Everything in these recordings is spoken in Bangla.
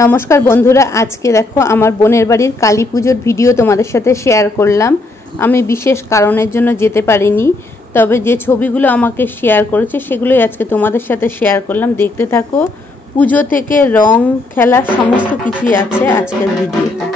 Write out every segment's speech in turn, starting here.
নমস্কার বন্ধুরা, আজকে দেখো আমার বোনের বাড়ির কালী পুজোর ভিডিও তোমাদের সাথে শেয়ার করলাম। আমি বিশেষ কারণের জন্য যেতে পারিনি, তবে যে ছবিগুলো আমাকে শেয়ার করেছে সেগুলোই আজকে তোমাদের সাথে শেয়ার করলাম। দেখতে থাকো, পুজো থেকে রং খেলা সমস্ত কিছুই আছে আজকের ভিডিওতে।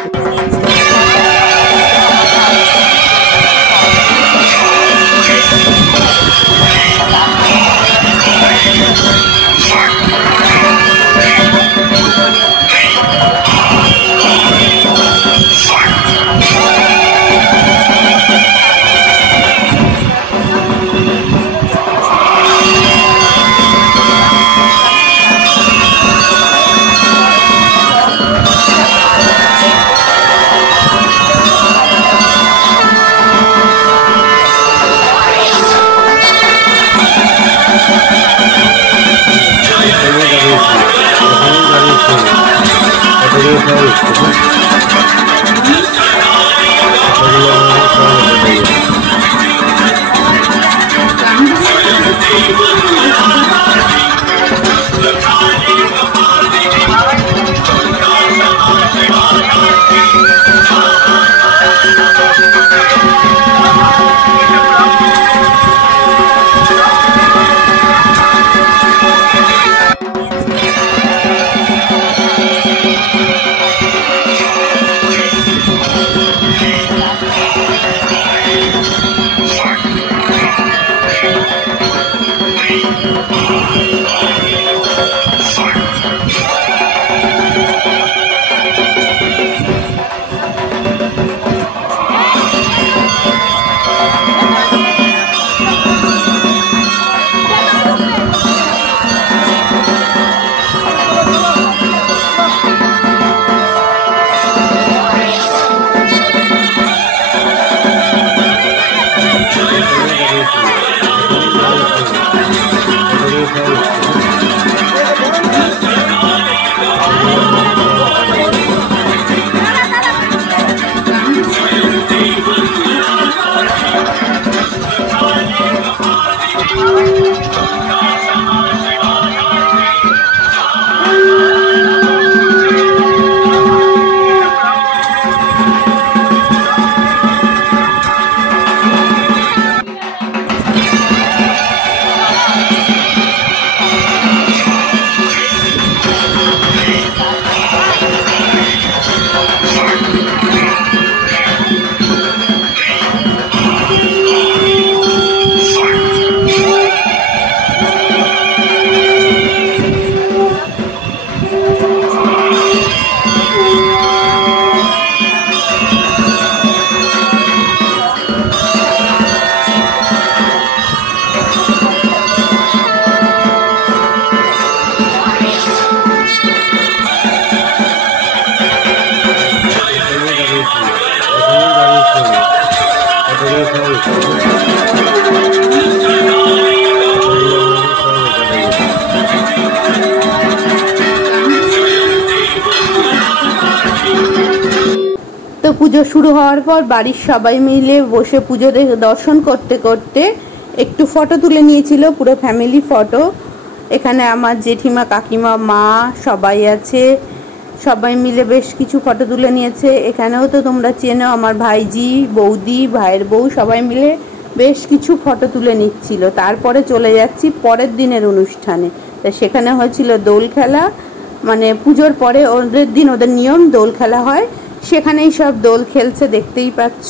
তো পুজো শুরু হওয়ার পর বাড়ির সবাই মিলে বসে পুজো দর্শন করতে করতে একটু ফটো তুলে নিয়েছিল, পুরো ফ্যামিলি ফটো। এখানে আমার জেঠিমা, কাকিমা, মা সবাই আছে, সবাই মিলে বেশ কিছু ফটো তুলে নিয়েছে। এখানেও তো তোমরা চেনো আমার ভাইজি, বৌদি, ভাইয়ের বউ সবাই মিলে বেশ কিছু ফটো তুলে নিচ্ছিল। তারপরে চলে যাচ্ছি পরের দিনের অনুষ্ঠানে। তা সেখানে হয়েছিল দোল খেলা, মানে পুজোর পরে ওদের দিন ওদের নিয়ম দোল খেলা হয়, সেখানেই সব দোল খেলছে, দেখতেই পাচ্ছ।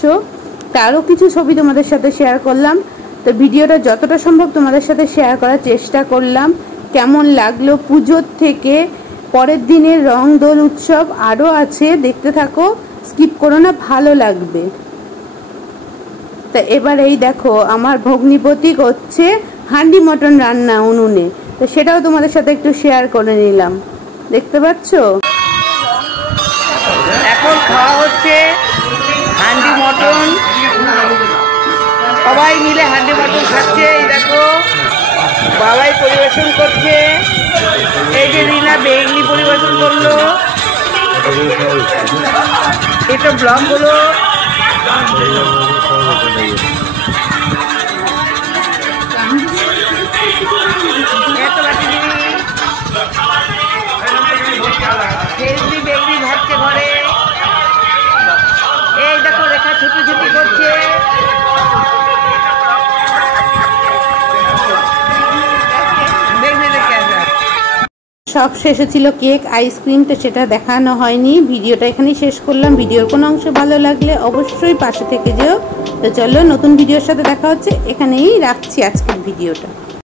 তারও কিছু ছবি তোমাদের সাথে শেয়ার করলাম। তো ভিডিওটা যতটা সম্ভব তোমাদের সাথে শেয়ার করার চেষ্টা করলাম। কেমন লাগলো পুজোর থেকে পরের দিনের রং দোল উৎসব আরও আছে, দেখতে থাকো, স্কিপ করো না, ভালো লাগবে। তা এবার এই দেখো আমার ভগ্নিপতি করছে হান্ডি মটন রান্না উনুনে, তো সেটাও তোমাদের সাথে একটু শেয়ার করে নিলাম, দেখতে পাচ্ছ। এখন খাওয়া হচ্ছে হান্ডি মটন, সবাই মিলে হান্ডি মটন খাচ্ছে। এই দেখো বাবাই পরিবেশন করছে, এই যে রিনা বেগনি পরিবেশন করলো। এটা ব্লগ হলো এত বাটি দিবি সব শেষে ছিল কেক আইসক্রিম, তো সেটা দেখানো হয়নি। ভিডিওটা এখানেই শেষ করলাম। ভিডিওর কোনো অংশ ভালো লাগলে অবশ্যই পাশে থেকে যেও। তো চলো নতুন ভিডিওর সাথে দেখা হচ্ছে, এখানেই রাখছি আজকের ভিডিওটা।